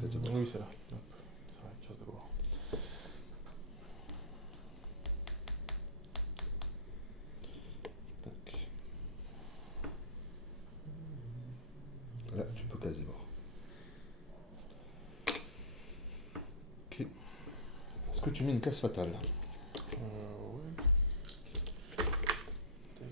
case de bord. Oui, c'est là. Hop, c'est vrai, case de bord. Tac. Là, tu peux case de bord. Ok. Est-ce que tu mets une case fatale? Ouais. Tac.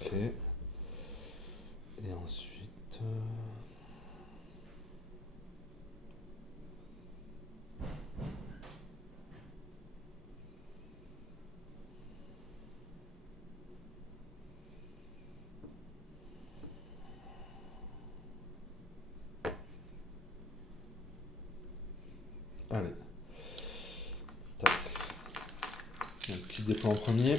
Ok. Et ensuite... Allez. Tac. Donc, qui dépend en premier?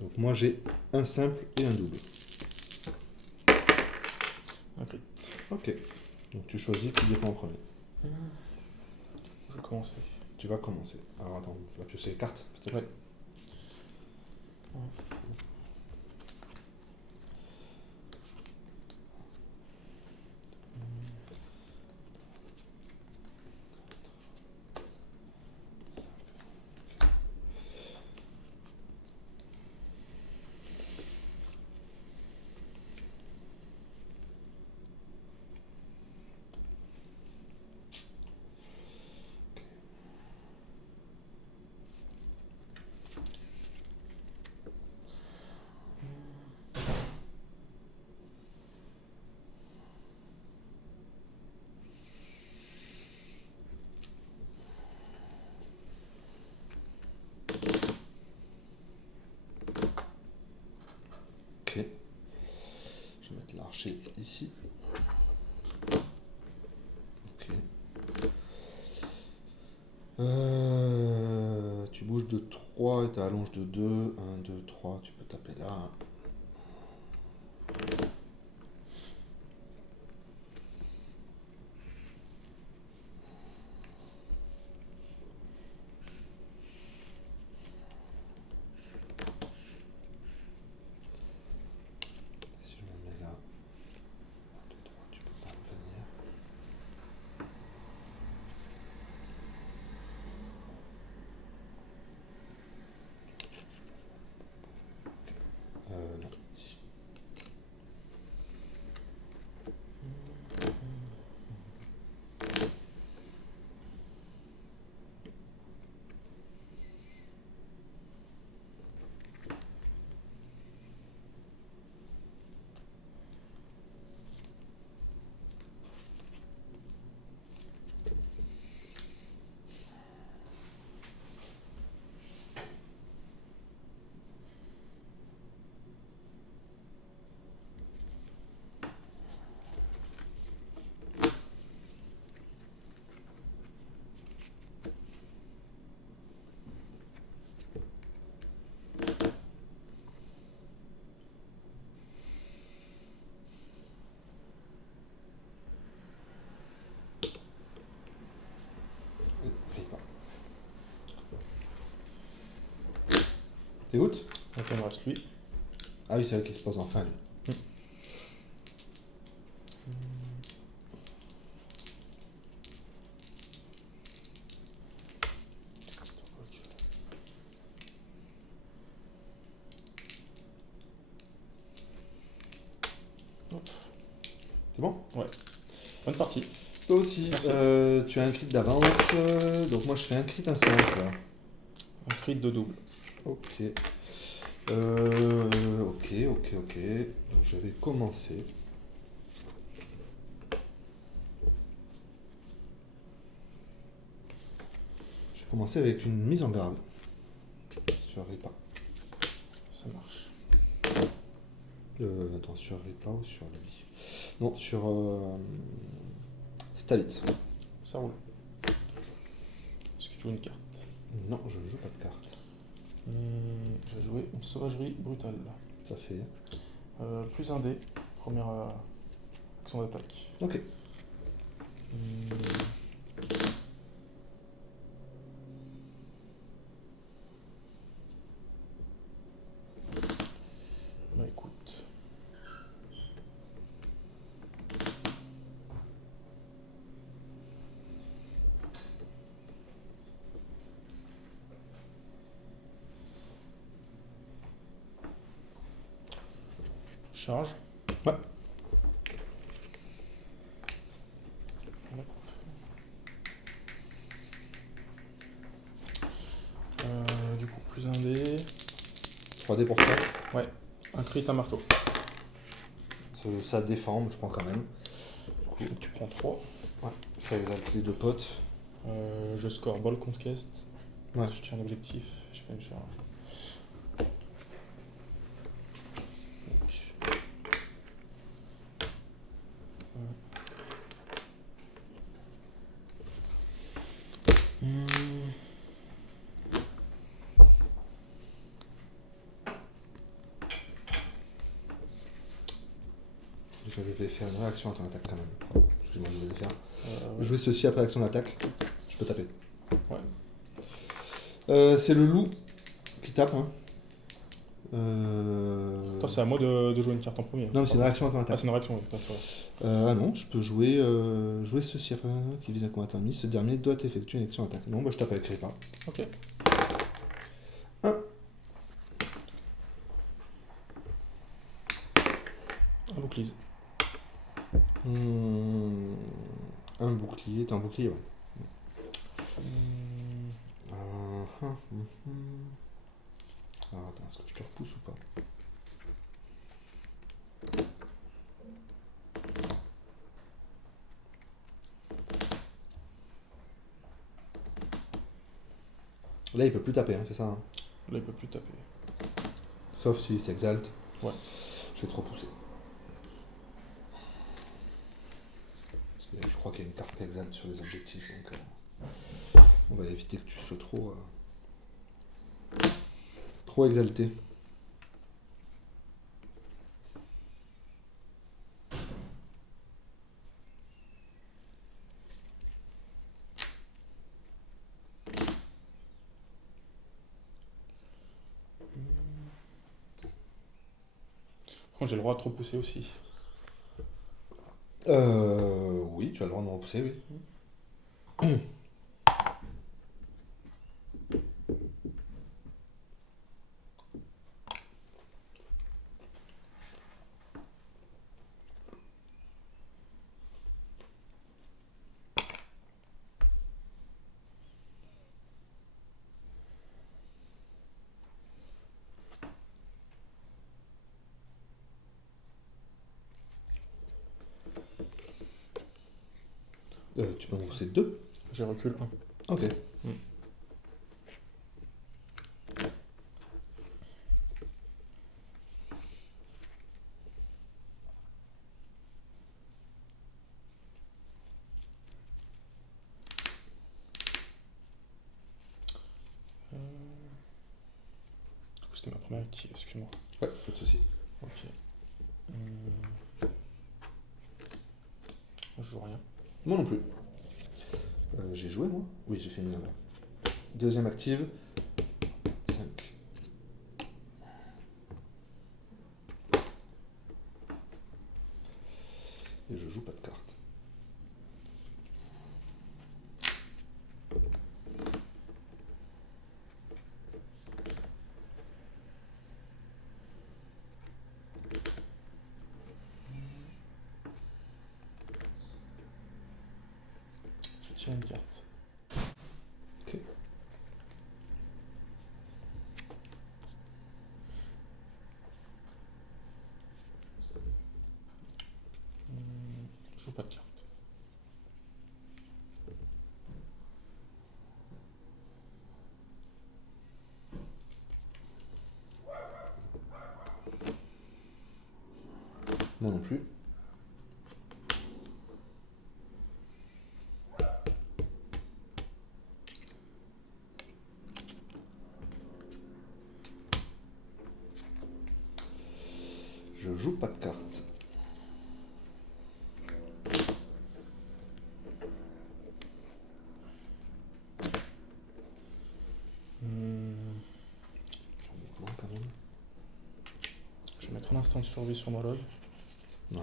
Donc moi j'ai un simple et un double. Un crit. Ok. Donc tu choisis qui dépend en premier. Je vais commencer. Tu vas commencer. Alors attends, tu vas piocher les cartes peut-être. Ouais. Ok. Je vais mettre l'archer ici. Ok. Tu bouges de 3 et tu allonges de 2. 1, 2, 3. Tu peux taper là. Si je me mets là. 1, 2, 3. Tu peux pas revenir. Non, ici. Grille pas. T'es out? Donc il me reste lui. Ah oui, c'est vrai qu'il se pose en fin lui. Hop. C'est bon? Ouais. Bonne partie. Toi aussi, Merci. tu as un crit d'avance, donc moi je fais un crit un simple. Un crit de double. Ok. Ok. Donc je vais commencer. Je vais commencer avec une mise en garde. Sur Ripa. Ça marche. Attends, sur Ripa ou sur lui? Non, sur Stalit. Ça roule. Est-ce que tu joues une carte? Non, je ne joue pas de carte. Je vais jouer une sauvagerie brutale. Ça fait. Plus un dé, première action d'attaque. Ok. Bah écoute. Charge. Ouais. Du coup, plus un dé. 3D pour ça. Ouais. Un crit, un marteau. Ça défend, mais je prends quand même. Tu prends 3. Ouais. Ça exalte les deux potes. Je score ball conquest. Ouais. Je tiens l'objectif. Je fais une charge. Je vais faire une réaction à ton attaque quand même. Excuse-moi, je vais le faire. Ouais. Jouer ceci après action d'attaque. Je peux taper. Ouais. C'est le loup qui tape. Hein. Toi, c'est à moi de jouer une carte en premier. Non, mais c'est une réaction à ton Ah, attaque. c'est une réaction, oui. Ouais, c'est vrai. Ah non, je peux jouer ceci après qui vise à combattre un ennemi. Ce dernier doit effectuer une action attaque. Non, bah je tape avec Crépa. Ok. 1. Un bouclier. Un bouclier, t'as un bouclier, ouais. Alors attends, est-ce que je te repousse ou pas? Là, il peut plus taper, hein, c'est ça hein. Là, il peut plus taper. Sauf s'il s'exalte. Ouais. Je vais trop pousser. Parce que je crois qu'il y a une carte qui exalte sur les objectifs, donc on va éviter que tu sois trop exalté. Par contre, j'ai le droit de trop pousser aussi. Oui, tu as le droit de me repousser, oui. Tu peux me repousser 2. J'ai recul 1. Ok. C'était ma première active, excuse-moi. Ouais, pas de soucis. Ok. Je joue rien. Moi non plus. J'ai joué, moi? Oui, j'ai fait une mise en œuvre. Deuxième active. 5. Et je joue pas de carte. Je tire une carte. Ok. Je joue pas de carte. Moi non plus. joue pas de carte. Mouvement, quand même. Je vais mettre un instant de survie sur ma log. Ouais.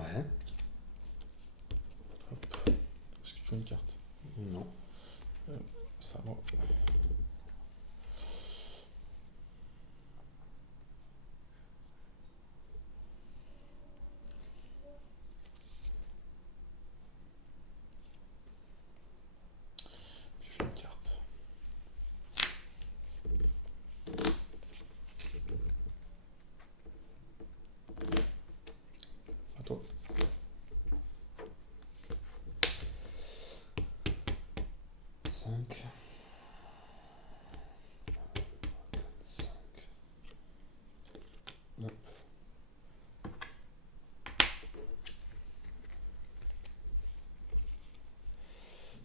Hop. Est-ce que tu joues une carte? Non. Ça, moi. Puis je joue une carte. À toi. 5. 5. Hop.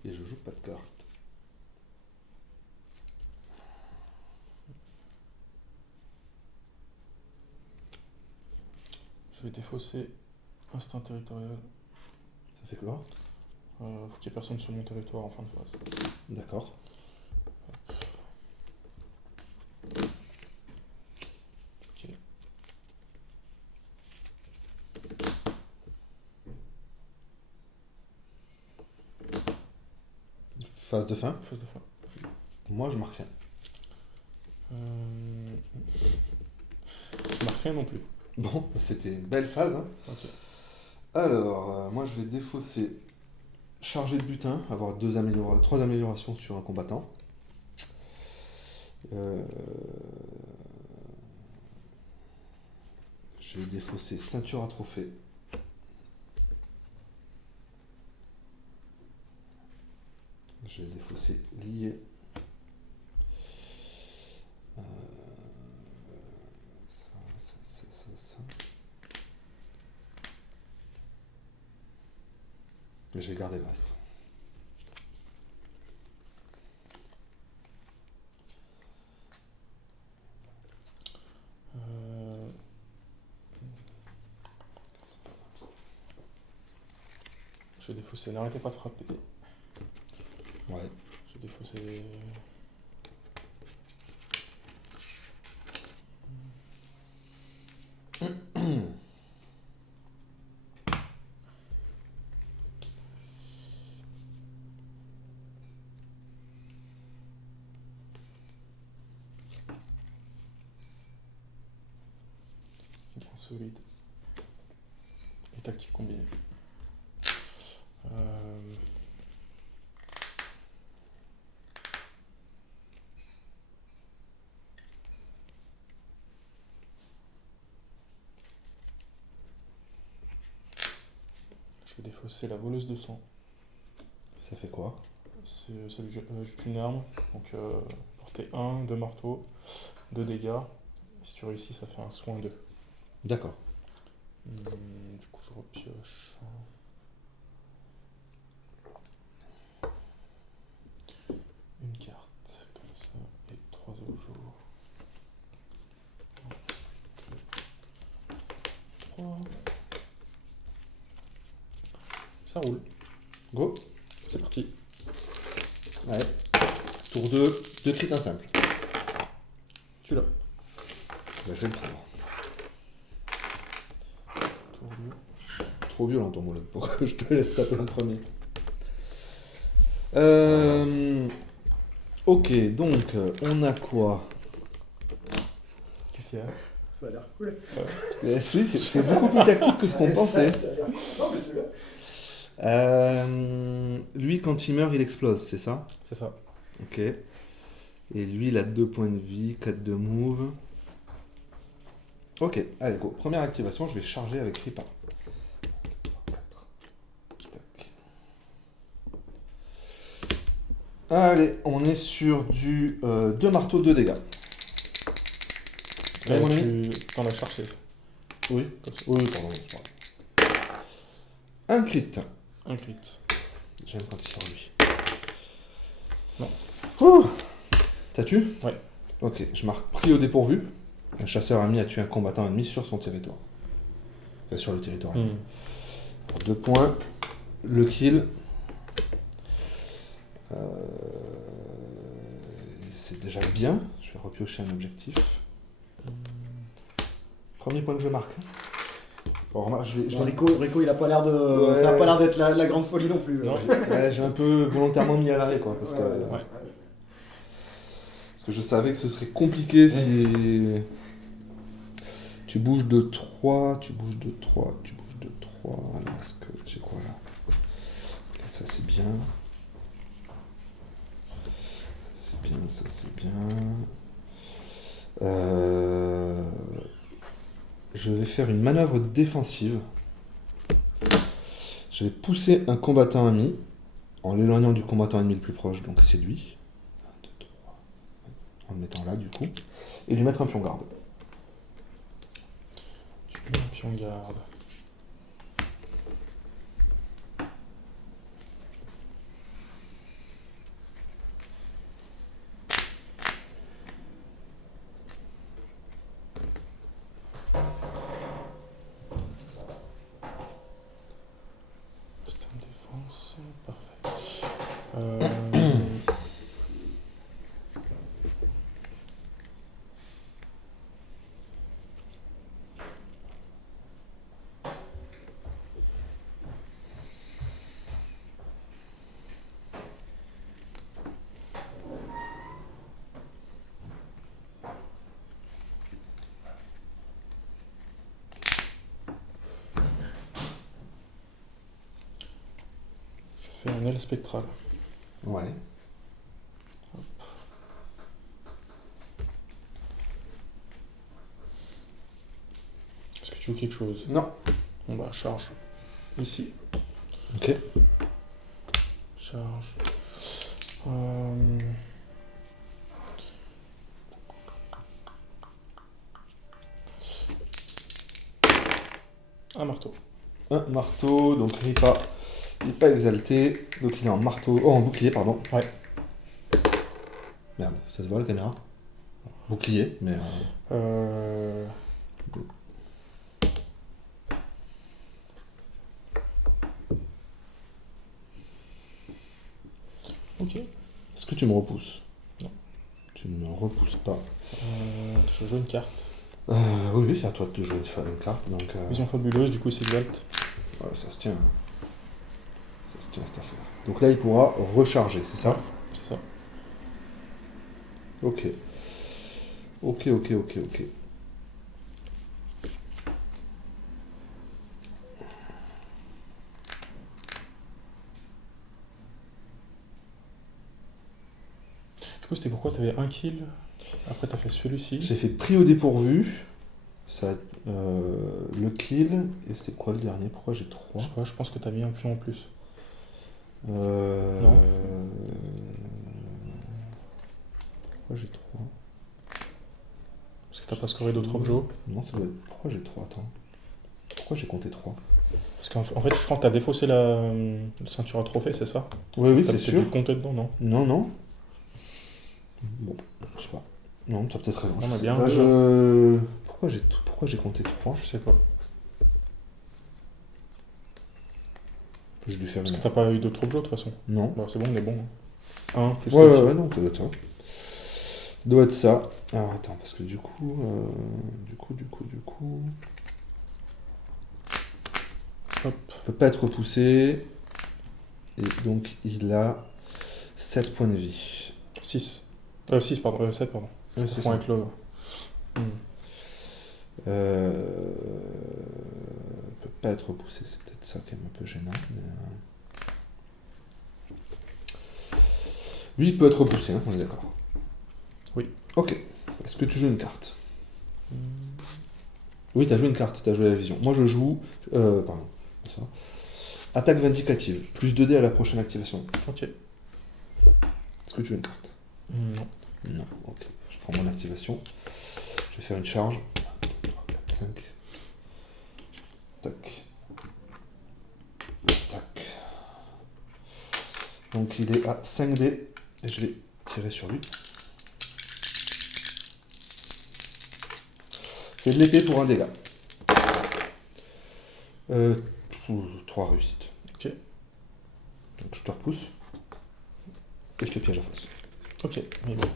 Et je joue pas de carte. Je vais défausser instinct territorial. Ça fait quoi? Faut qu'il y ait personne sur mon territoire en fin de phase. D'accord. Ok. Phase de fin. Phase de fin. Moi, je marque rien. Je marque rien non plus. Bon, c'était une belle phase. Hein. Ok. Alors, moi, je vais défausser charger de butin, avoir 3 améliorations sur un combattant. Je vais défausser ceinture à trophée. Je vais défausser lié. Ça. Et je vais garder le reste. Je vais défausser. N'arrêtez pas de frapper. Ouais. Je vais défausser. Bien solide. Et tactique combinée. Je vais défausser la voleuse de sang. Ça fait quoi? C'est juste une arme. Donc portée 1, 2 marteaux, 2 dégâts. Et si tu réussis, ça fait un soin 2. D'accord. Du coup, je repioche. Une carte, comme ça, et 3 au jour. 3. Ça roule. Go. C'est parti. Ouais. Tour 2, 2 crits simple. Tu l'as. Bah, je vais le prendre. Tour 2. Trop violent ton moulin pour que je te laisse taper en premier. Ok, donc on a quoi? Qu'est-ce qu'il y a? Ça a l'air cool. Oui, c'est beaucoup plus tactique que ce qu'on pensait. Ça a l'air... Non, mais c'est bien. Lui, quand il meurt, il explose, c'est ça? C'est ça. Ok. Et lui, il a 2 points de vie, 4 de move. Ok, allez, go. Première activation, je vais charger avec Ripa. 4. Tac. Allez, on est sur du 2 marteaux, 2 dégâts. Ouais, mon ami. Tu t'en as cherché. Oui, oui, pardon, c'est pas grave. Un crit. Un crit. J'aime quand il sort lui. Non. Ouh. T'as tué? Ouais. Ok, je marque pris au dépourvu. Un chasseur ami a tué un combattant ennemi sur son territoire. sur le territoire. Hmm. Pour 2 points. Le kill. C'est déjà bien. Je vais repiocher un objectif. Premier point que je marque. Bon, remarque, Bon, Rico, il a pas l'air de. Ouais. Ça a pas l'air d'être la grande folie non plus. Non. j'ai un peu volontairement mis à l'arrêt, quoi. Parce Ouais. que je savais que ce serait compliqué si. Tu bouges de 3, tu bouges de 3, tu bouges de 3. Alors, est-ce que j'ai quoi là? Ok, ça c'est bien. Ça c'est bien, ça c'est bien. Je vais faire une manœuvre défensive. Je vais pousser un combattant ami en l'éloignant du combattant ennemi le plus proche, donc c'est lui. 1, 2, 3. En le mettant là du coup. Et lui mettre un pion garde. Tu mets un pion garde. Système défense, parfait. Je fais un aile spectrale. Ouais. Est-ce que tu joues quelque chose? Non. On va charge. Ici. Ok. Charge. Un marteau. Un marteau, donc il n'est pas exalté, donc il est en marteau, oh en bouclier pardon. Ouais. Merde, ça se voit la caméra. Bouclier, mais Ok. est-ce que tu me repousses? Non. Tu ne me repousses pas. Je joue une carte. Oui, c'est à toi de jouer une carte, donc Vision fabuleuse, du coup c'est Exalt. ouais, ça se tient. Ça se tient cette affaire. Donc là il pourra recharger, c'est ça? C'est ça. Ok. Ok. Du coup c'était pourquoi t'avais un kill, après t'as fait celui-ci. J'ai fait pris au dépourvu. Ça, le kill, et c'est quoi le dernier? Pourquoi j'ai 3? Je sais pas, je pense que t'as mis un pion en plus. Non. Pourquoi j'ai 3? Parce que t'as pas scoré d'autres objets. Non, ça doit être... Pourquoi j'ai 3? Attends. Pourquoi j'ai compté 3? Parce qu'en fait je crois que t'as défaussé la ceinture à trophée, c'est ça? Oui, T'as c'est peut-être sûr. dû compter dedans, non? Non. Bon, je sais pas. Non, t'as peut-être raison. On a Je sais bien pas, vu. Pourquoi j'ai compté 3? Je sais pas. J'ai dû faire Parce une... que t'as pas eu d'autres objets de toute façon. Non. Bah c'est bon, on est bon. 1 plus Ouais, non, ça doit être ça. Ça doit être ça. Alors attends, parce que du coup... Hop. Il peut pas être repoussé. Et donc il a 7 points de vie. 6. 6, pardon. 7, pardon. Ouais, Je c'est confonds ça. avec le... Peut pas être repoussé, c'est peut-être ça qui est un peu gênant. Mais lui, il peut être repoussé, hein, on est d'accord. Oui. Ok. Est-ce que tu joues une carte? Oui, t'as joué une carte, t'as joué la vision. Moi, je joue... pardon. Ça. Attaque vindicative. Plus 2 dés à la prochaine activation. Ok. Est-ce que tu joues une carte? Non. Non. Ok. Je prends mon activation. Je vais faire une charge. 1, 2, 3, 4, 5. Tac. Tac. Donc il est à 5 dés. Et je vais tirer sur lui. C'est de l'épée pour un dégât. 3 réussites. Ok. Donc je te repousse. Et je te piège à face. Ok, mais bon.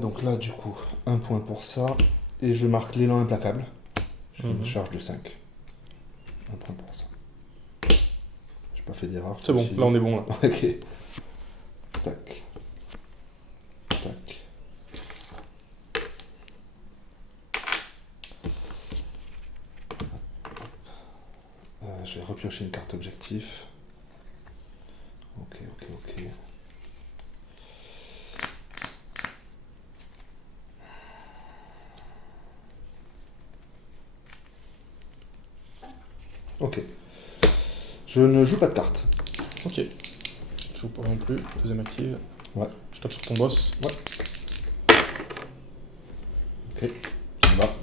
Donc là, du coup, 1 point pour ça. Et je marque l'élan implacable. Je fais une Mhm. charge de 5. 1 point pour ça. J'ai pas fait d'erreur. C'est bon, aussi. là on est bon là. Ok. Tac. Tac. Je vais repiocher une carte objectif. Ok. Ok. Je ne joue pas de carte. Ok. Je joue pas non plus. Deuxième active. Ouais. Je tape sur ton boss. Ok. Ça me va.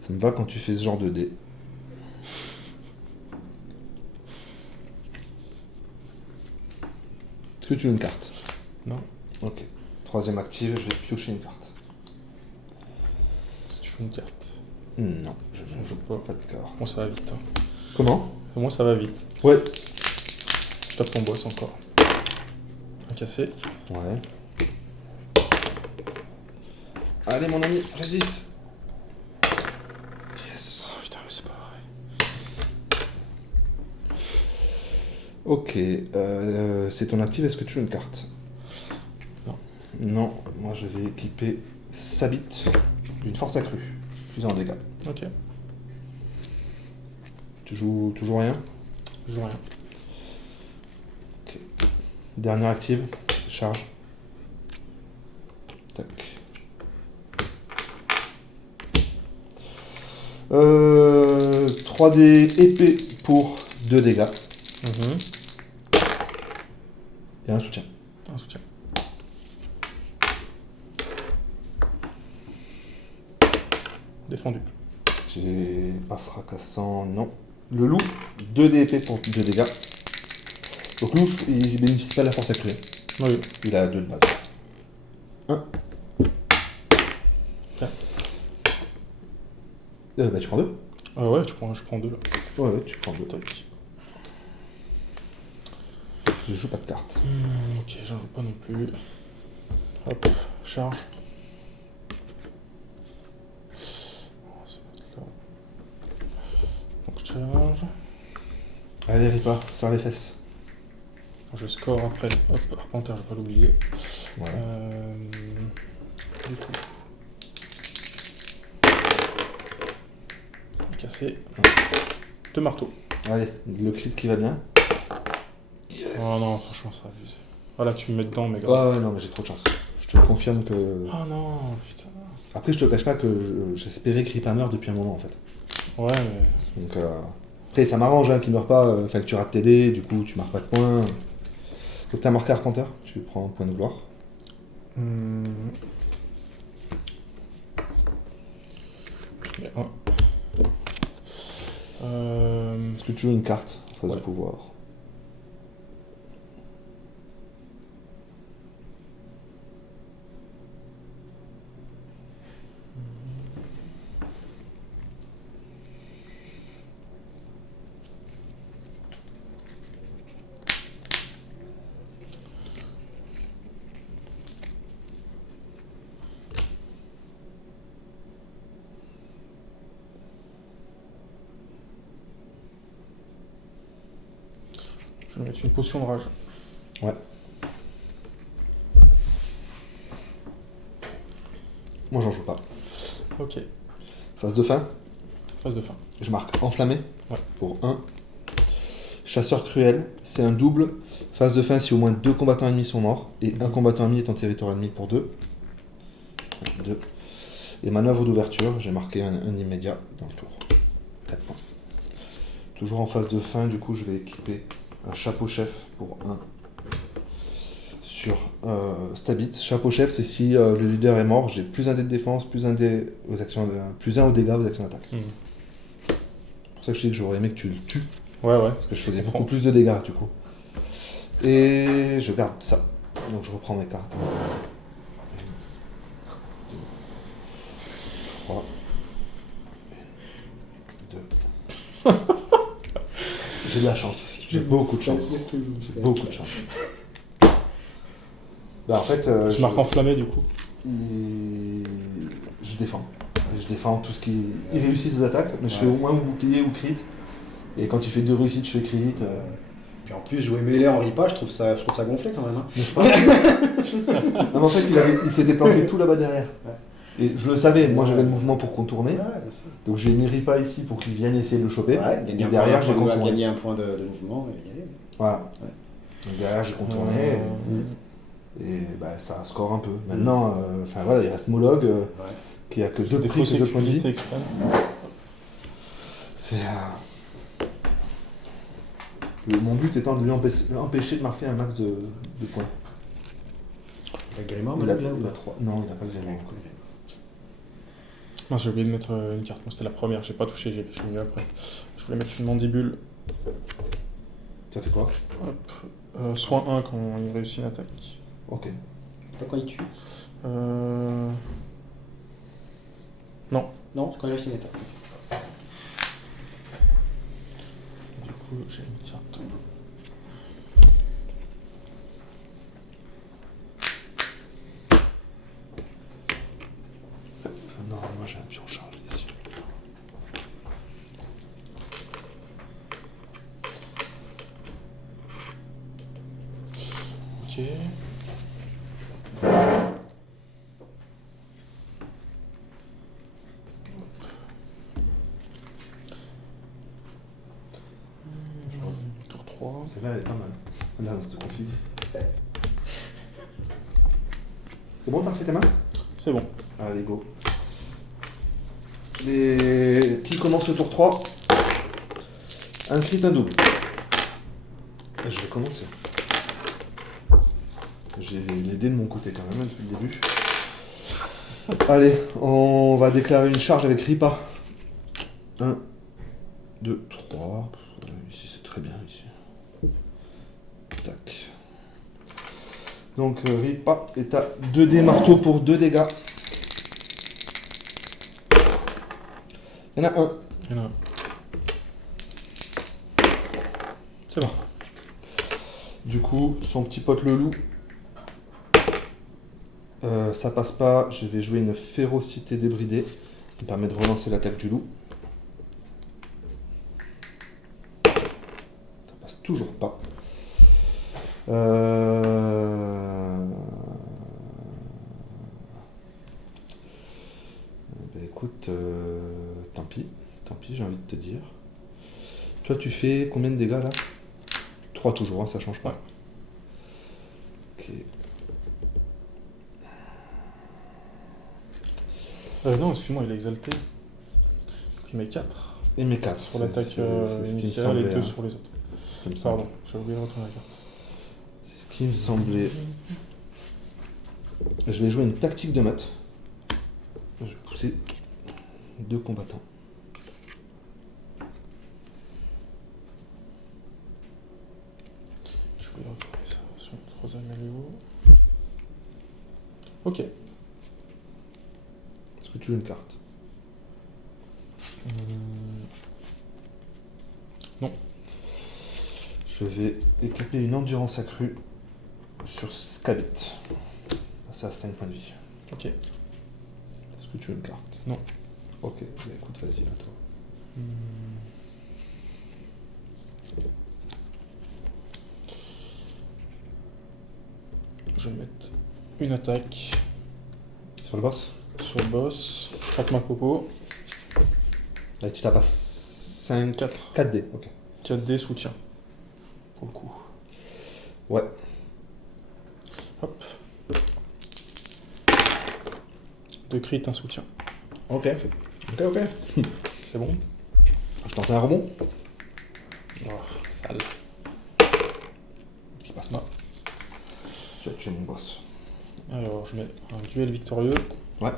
Ça me va quand tu fais ce genre de dés. Est-ce que tu veux une carte? Non. Ok. Troisième active, je vais piocher une carte. Si je joue une carte. Non, je ne Je joue joue pas. pas de carte. Bon, ça va vite. Hein. Comment? Moi, ça va vite. Ouais. Je tape ton boss encore. Un cassé. Ouais. Allez mon ami, résiste. Yes. Oh putain, mais c'est pas vrai. Ok. C'est ton active, est-ce que tu veux une carte? Non. Non, moi je vais équiper Sabit d'une force accrue. Plus en dégâts. Ok. Tu joues toujours rien? Je joue rien. Dernière active, charge. Tac. 3D épée pour 2 dégâts Mhm. et un soutien. Un soutien. Défendu. J'ai pas fracassant, non. Le loup, 2D épée pour 2 dégâts. Donc loup, il bénéficie pas de la force accrue. Oui. Il a 2 de base. 1. Tiens. Bah tu prends 2. Ah ouais, je prends deux là. Ouais, tu prends 2. Tac. Je joue pas de carte. Ok, j'en joue pas non plus. Hop, charge. Donc je charge. Allez Ripa, serre les fesses. Je score après. Hop, Arpenter, je vais pas l'oublier. Ouais. Du coup. Cassé. 2 marteaux. Allez, le crit qui va bien. Yes. Oh non, franchement, ça abuse. Ah là, tu me mets dedans, mais Ouais, grave. ouais, non, mais j'ai trop de chance. Je te confirme que. Oh non, putain. Après, je te cache pas que j'espérais que Ripa meure depuis un moment en fait. Ouais, mais. Donc, après, ça m'arrange hein, qu'il meure pas, enfin que tu rates tes dés, du coup, tu marques pas de points. Donc, t'as marqué Arpenter, tu prends un point de gloire. Je mets un. Est-ce que tu joues une carte en phase Ouais. de pouvoir? Je vais mettre une potion de rage. Moi, j'en joue pas. Ok, Phase de fin, phase de fin. je marque enflammé Ouais. pour 1. Chasseur cruel, c'est un double. Phase de fin si au moins 2 combattants ennemis sont morts et un combattant ennemi est en territoire ennemi pour 2. 2. Et manœuvre d'ouverture, j'ai marqué un immédiat dans le tour. 4 points. Toujours en phase de fin, du coup, je vais équiper un chapeau chef pour 1 sur Stabit. Chapeau chef, c'est si le leader est mort, j'ai plus un dé de défense, plus un dé aux actions, plus un aux dégâts aux actions d'attaque. Hmm. C'est pour ça que je dis que j'aurais aimé que tu le tues. Ouais, ouais. Parce que je faisais comprends. beaucoup plus de dégâts du coup. Et je garde ça. Donc je reprends mes cartes. 3. 1, J'ai de la chance. J'ai beaucoup de chance. J'ai beaucoup de chance. Bah, en fait, Je marque enflammé du coup. je défends. Je défends tout ce qui. Il réussit ses attaques, mais je fais au moins ou bouclier ou crit. Et quand il fait 2 réussites, je fais crit. Puis en plus, jouer mêlée en ripa, je trouve ça gonflé quand même. Hein. N'est-ce pas? Non, mais en fait, il s'était planqué tout là-bas derrière. Ouais. Et je le savais, moi j'avais le mouvement pour contourner. Ouais, bien sûr. Donc j'ai mis Ripa ici pour qu'il vienne essayer de le choper. Ouais, gagner Et un derrière, point, j'ai contourné. gagner un point de mouvement et y aller. Voilà. Ouais. Donc derrière, j'ai contourné. Et bah, ça score un peu. Maintenant, voilà, il reste Molog qui a que 2 Des prix fausses et 2 points de vie. sécurités extrêmes. C'est. Mon but étant de lui empêcher de marquer un max de points. La Grimard, Il a, Molog, là ou il a pas 3. Non, il n'a pas de Grimard. Non, j'ai oublié de mettre une carte. Moi, c'était la première. J'ai pas touché. J'ai mis après. Je voulais mettre une mandibule. Ça fait quoi? Hop. Soin 1 quand il réussit une attaque. Ok. Pas quand il tue. Non. Non, c'est quand il réussit une attaque. Du coup, j'ai une carte. Non, moi j'ai un pion chargé ici. Ok. Tour 3. Celle-là, elle est pas mal. Regarde, cette config. C'est bon, t'as refait tes mains? C'est bon. Allez, go. Qui commence le tour 3? Un crit, un double. Je vais commencer. J'ai les dés de mon côté quand même hein, depuis le début. Allez, on va déclarer une charge avec Ripa. 1, 2, 3. Ici c'est très bien ici. Tac. Donc Ripa est à 2 dés marteau pour 2 dégâts. Il y en a un. Il y en a un. C'est bon. Du coup, son petit pote le loup. Ça passe pas, je vais jouer une férocité débridée qui permet de relancer l'attaque du loup. Ça passe toujours pas. Écoute, tant pis, j'ai envie de te dire. Toi, tu fais combien de dégâts là? 3 toujours, hein, ça change pas. Ok. Non, excuse-moi, il est exalté. Donc il met 4 Et mes 4 sur l'attaque c'est ce qui me initiale et semblait, 2 hein. sur les autres. C'est ce qui me Pardon, semblait. j'ai oublié de retourner la carte. C'est ce qui me semblait. Je vais jouer une tactique de meute. Je vais pousser 2 combattants. Je voulais retrouver ça sur le troisième niveau. Ok. Est-ce que tu joues une carte? Non. Je vais équiper une endurance accrue sur Scabit. Ça a 5 points de vie. Ok. Est-ce que tu veux une carte? Non. Ok, bah écoute, vas-y, à toi. Je vais mettre une attaque Sur le boss? sur le boss. Je craque ma popo. Là, tu tapes à 5... 4. 4 dés, ok. 4D soutien. Pour le coup. Ouais. Hop. 2 crits, un soutien. Ok. Ok. C'est bon? Je tente un rebond. Oh, sale. Qui passe pas. Tu as tué mon boss. Alors, je mets un duel victorieux. Ouais.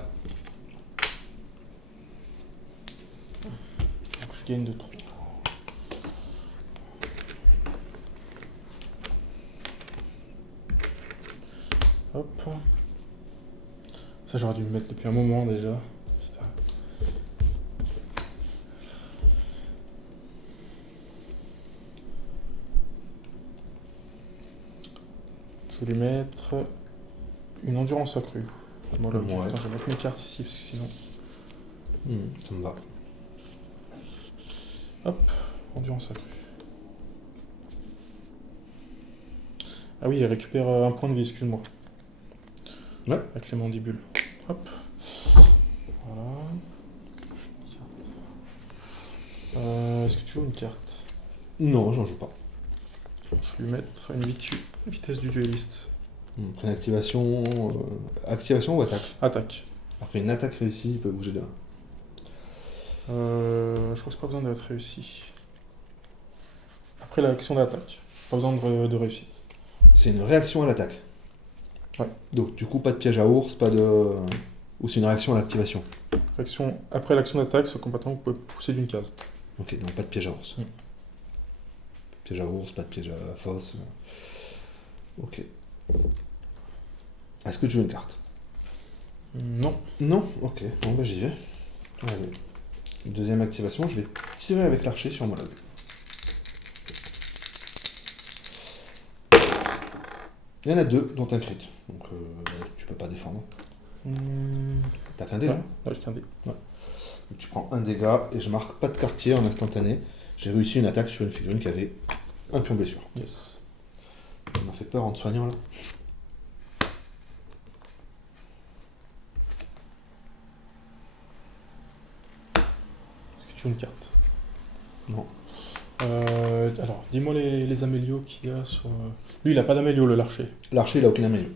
Donc, je gagne de 3. Hop. Ça, j'aurais dû me mettre depuis un moment déjà. Putain. Je vais lui mettre une endurance accrue. Bon, là, Ouais. attends, je vais mettre mes cartes ici parce que sinon. Ça me va. Endurance accrue. Ah oui, il récupère un point de vie, excuse-moi. Ouais. Avec les mandibules. Hop. Voilà. Est-ce que tu joues une carte? Non, j'en joue pas. Je vais lui mettre une vitesse du dueliste. Après une activation. Activation ou attaque? Attaque. Après une attaque réussie, il peut bouger de 1. Je crois que c'est pas besoin d'être réussi. Après l'action d'attaque. Pas besoin de réussite. C'est une réaction à l'attaque. Ouais. Donc du coup, pas de piège à ours, pas de. Ou c'est une réaction à l'activation. Après l'action d'attaque, ce combattant vous pouvez pousser d'une case. Ok, donc pas de piège à ours. Mm. Pas de piège à ours, pas de piège à fosse. Ok. Est-ce que tu veux une carte? Non. Non? Ok, bon bah j'y vais. Allez. Deuxième activation, je vais tirer avec l'archer sur Molag. Il y en a 2, dont un crit. Donc tu peux pas défendre. T'as qu'un dé là? Ouais, j'ai qu'un dé. Donc, tu prends un dégât et je marque pas de quartier en instantané. J'ai réussi une attaque sur une figurine qui avait un pion blessure. Yes. Ça m'a fait peur en te soignant là. Est-ce que tu veux une carte? Non. Alors, dis-moi les amélios qu'il a sur. Lui, il a pas d'amélio, le larcher. L'archer il a aucune amélio.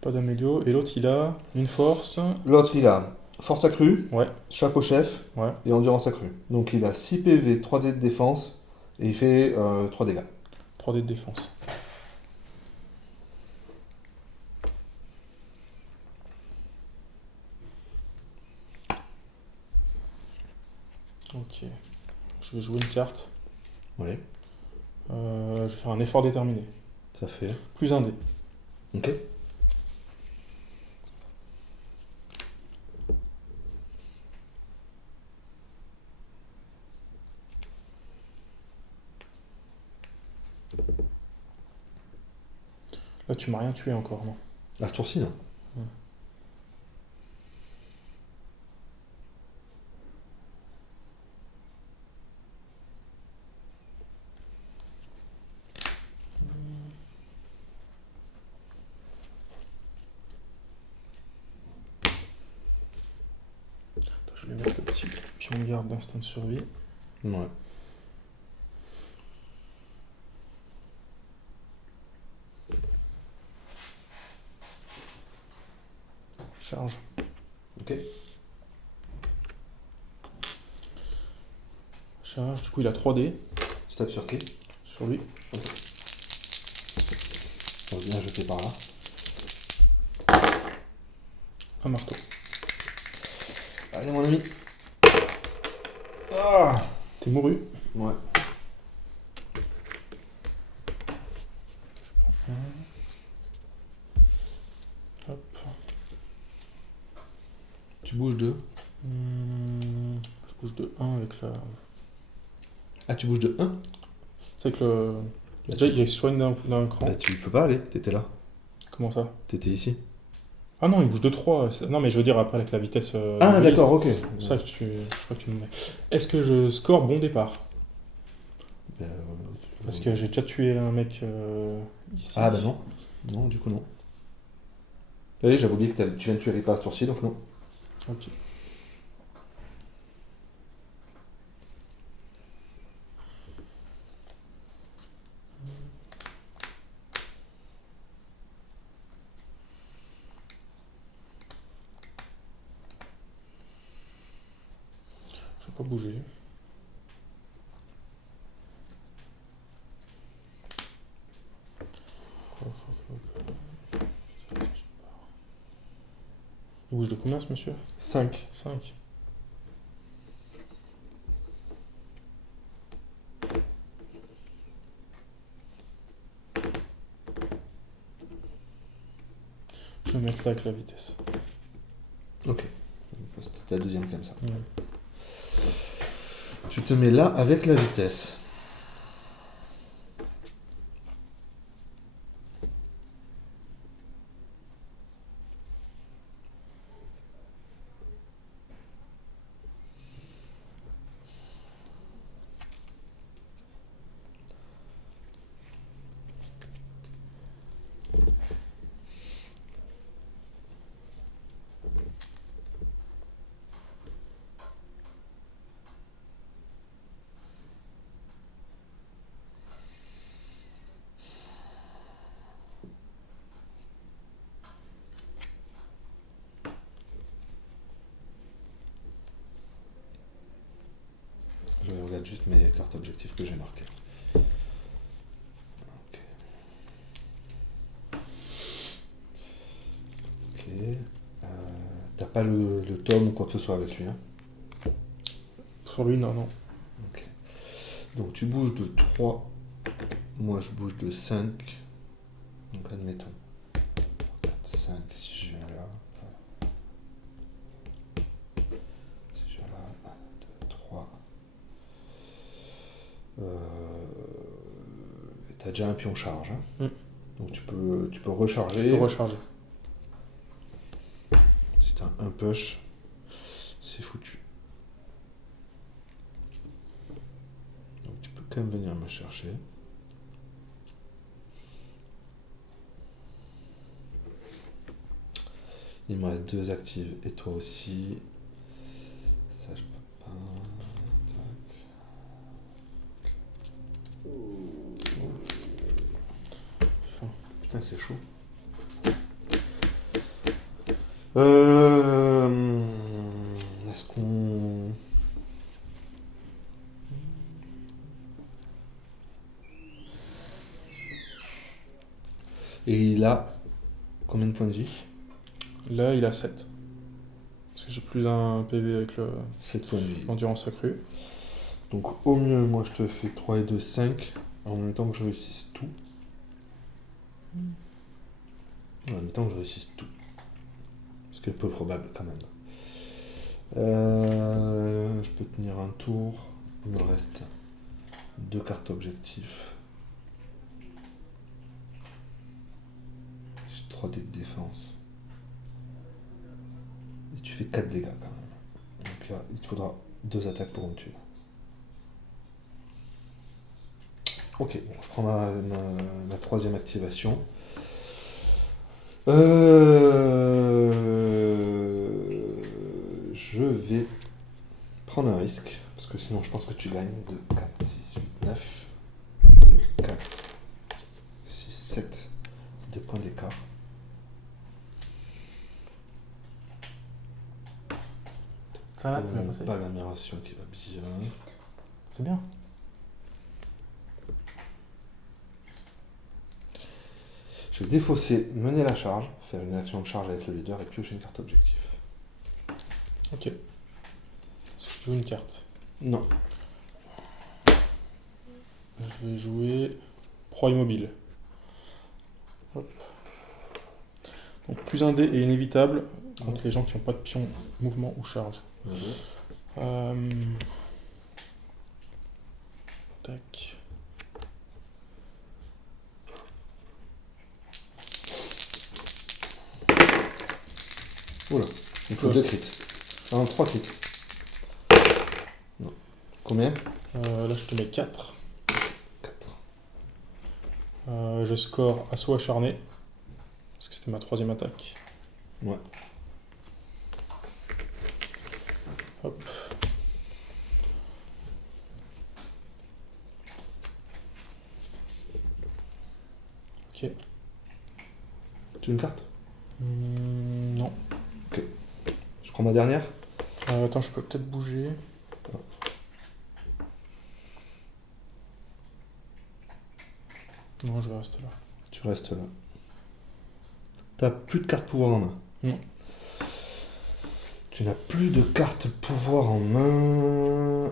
Pas d'amélio. Et l'autre, il a une force. L'autre il a force accrue, Ouais. chapeau chef Ouais. et endurance accrue. Donc il a 6 PV, 3D de défense et il fait 3 dégâts. 3D de défense. Ok. Je vais jouer une carte. Ouais, Je vais faire un effort déterminé. ça fait. Plus un dé. Ok. Là, tu m'as rien tué encore, non? À ce tour-ci, non. Attends, je vais mettre le petit pion de garde d'instinct de survie. Ouais. Charge. Ok. Charge. Du coup, il a 3D Tu tapes sur qui? sur lui. On vient jeter par là. Un marteau. Allez mon ami. Ah T'es mouru. ouais. Hop. Tu bouges de. Je bouge de 1 avec la. Ah, tu bouges de 1? C'est que le. Déjà, il soigne d'un cran. Tu peux pas aller, t'étais là. Comment ça? T'étais ici. Ah non, il bouge de 3. Non, mais je veux dire après avec la vitesse. Ah, du d'accord, ok. liste. Ça, je crois que tu me mets. Est-ce que je score bon départ? Parce que j'ai déjà tué un mec ici. Ah, bah non. Non, du coup, non. Allez, j'avais oublié que tu viens de tuer Ripa à ce tour-ci, donc non. Ok. Je vais pas bouger. Il bouge de combien ce monsieur? 5. 5. Je vais mettre là avec la vitesse. Ok. C'était la deuxième comme ça. Ouais. Tu te mets là avec la vitesse. cartes objectifs que j'ai marquées. Ok. Ok. T'as pas le tome ou quoi que ce soit avec lui, hein? Sur lui, non, non. Ok. Donc tu bouges de 3. Moi je bouge de 5. Donc admettons. 4, 5 si je viens là. Si je viens là. 1, 2, 3. Et t'as déjà un pion charge. Hein. Donc tu peux recharger. Je peux recharger. Si t'as un push, c'est foutu. Donc tu peux quand même venir me chercher. Il me reste 2 actives et toi aussi. Ça je peux pas. Tac. Putain c'est chaud. Est-ce qu'on... Et il a combien de points de vie? Là, il a 7. Parce que j'ai plus un PV avec 7 points de vie. l'endurance accrue. Donc au mieux, moi je te fais 3 et 2, 5. En même temps que je réussisse tout. En même temps que je réussisse tout. Ce qui est peu probable quand même. Je peux tenir un tour. Il me reste 2 cartes objectifs. J'ai 3 dés de défense. Et tu fais 4 dégâts quand même. Donc là, il te faudra 2 attaques pour me tuer. Ok, bon, je prends ma troisième activation. Je vais prendre un risque, parce que sinon je pense que tu gagnes. 2, 4, 6, 8, 9. 2, 4, 6, 7. 2 points d'écart. Ça va, c'est bien passé. Pas l'amélioration qui va bien. C'est bien. Je vais défausser, mener la charge, faire une action de charge avec le leader et piocher une carte objectif. Ok. Est-ce que je joue une carte? Non. Je vais jouer proie immobile. Hop. Donc plus un dé est inévitable contre les gens qui n'ont pas de pion, mouvement ou charge. Tac. Oula, il faut 2 crits. Ah, 3 crits. Non. Combien? Là je te mets 4. 4. Je score assaut acharné. Parce que c'était ma troisième attaque. Ouais. Hop. Ok. Tu veux une carte? Non. Je prends ma dernière? Attends, je peux peut-être bouger. Non, je vais rester là. Tu restes là. T'as plus de cartes pouvoir en main. Non. Tu n'as plus de cartes pouvoir en main.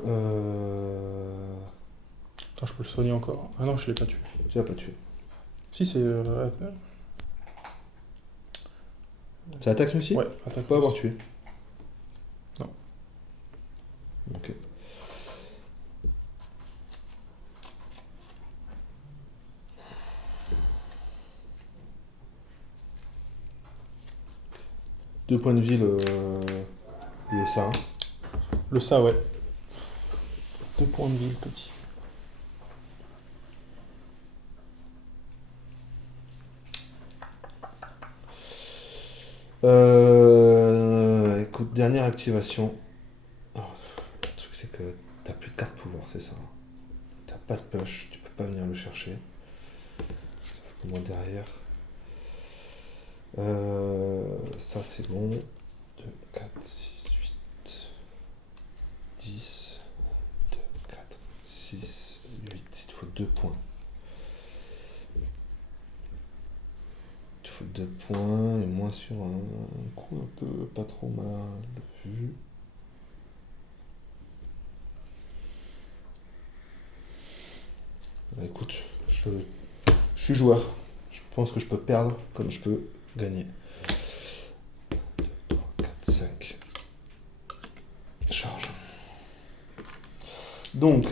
Attends, je peux le soigner encore. Ah non, je l'ai pas tué. Tu l'as pas tué. Si, c'est... Ça attaque réussi? Ouais, Faut attaque pas avoir tué. Non. Ok. Deux points de vie le ça. Le ça, ouais. 2 points de vie, le petit. Écoute, dernière activation. Alors, le truc c'est que t'as plus de carte pouvoir, c'est ça. T'as pas de push, tu peux pas venir le chercher. Sauf que moi derrière. Ça c'est bon. 2, 4, 6, 8, 10, 2, 4, 6, 2 points. Il faut 2 points, et moins sur un coup un peu pas trop mal vu. Bah, écoute, je suis joueur. Je pense que je peux perdre comme je peux gagner. 2, 3, 4, 5. Charge. Donc,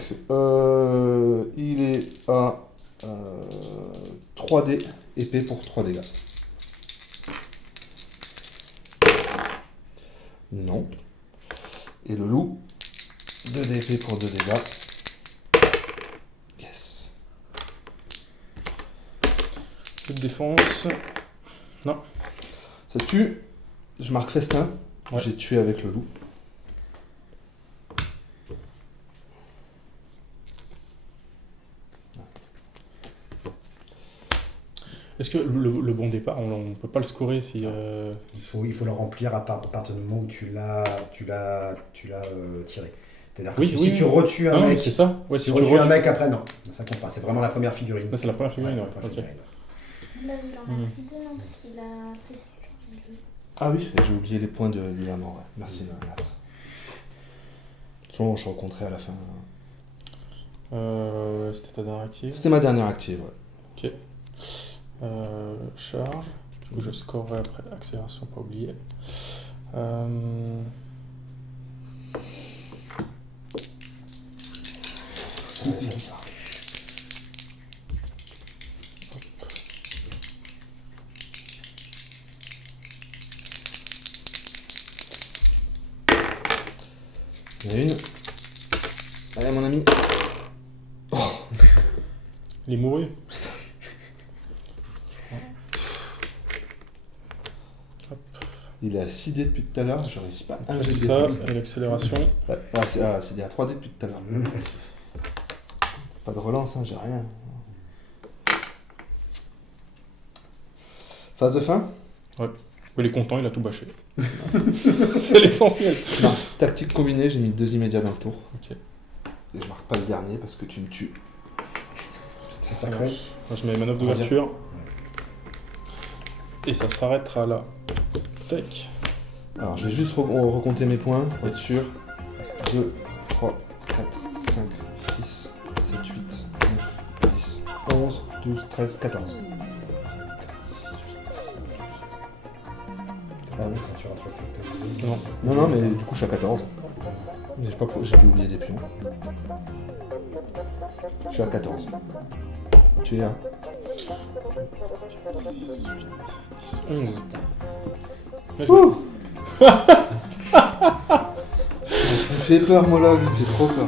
il est à 3D, épée pour 3 dégâts. Non. Et le loup, 2D épée pour 2 dégâts. Yes. Jeu de défense. Non. Ça tue. Je marque festin. Ouais. J'ai tué avec le loup. Est-ce que le bon départ, on ne peut pas le scorer si... Il faut le remplir à partir du moment où tu l'as tiré. C'est-à-dire que Oui, si tu retues un non, mec, c'est ça. Ouais, si si tu tu retues un retues... mec après, non. Ça compte pas. C'est vraiment la première figurine. Ouais, c'est la première figurine, Ouais, ouais. la première Ok. figurine. Là, il en a pris deux, non, parce qu'il a fait ce tour. Ah oui, et j'ai oublié les points de la mort. Ouais. Merci, Nat. De toute façon, on se rencontrait à la fin. C'était ta dernière active. C'était ma dernière active, ouais. Ok. Charge. Du coup, je scorerai après. Accélération, pas oublié. Ça va faire ça. Il y en a une. Allez, mon ami. Il est mouru. Il est à 6D depuis tout à l'heure. Je réussis pas un jet de Ça, défense. et l'accélération. Ouais. C'est à 3D depuis tout à l'heure. Pas de relance, hein, j'ai rien. Phase de fin. Il est content, il a tout bâché. C'est l'essentiel. Non, tactique combinée, j'ai mis 2 immédiats dans le tour. Ok. Et je marque pas le dernier parce que tu me tues. C'est sacré. Moi, je mets manœuvre d'ouverture. Et ça s'arrêtera là. Tac. Alors, je vais juste recompter mes points pour être Yes. sûr. 2, 3, 4, 5, 6, 7, 8, 9, 10, 11, 12, 13, 14. Ah oui, ceinture introflectée. Non. Non, mais du coup, je suis à 14. Je sais pas pourquoi, j'ai dû oublier des pions. Je suis à 14. Tu es à 11. Là, Ouh. Ça me fait peur, Moloch, il me fait trop peur.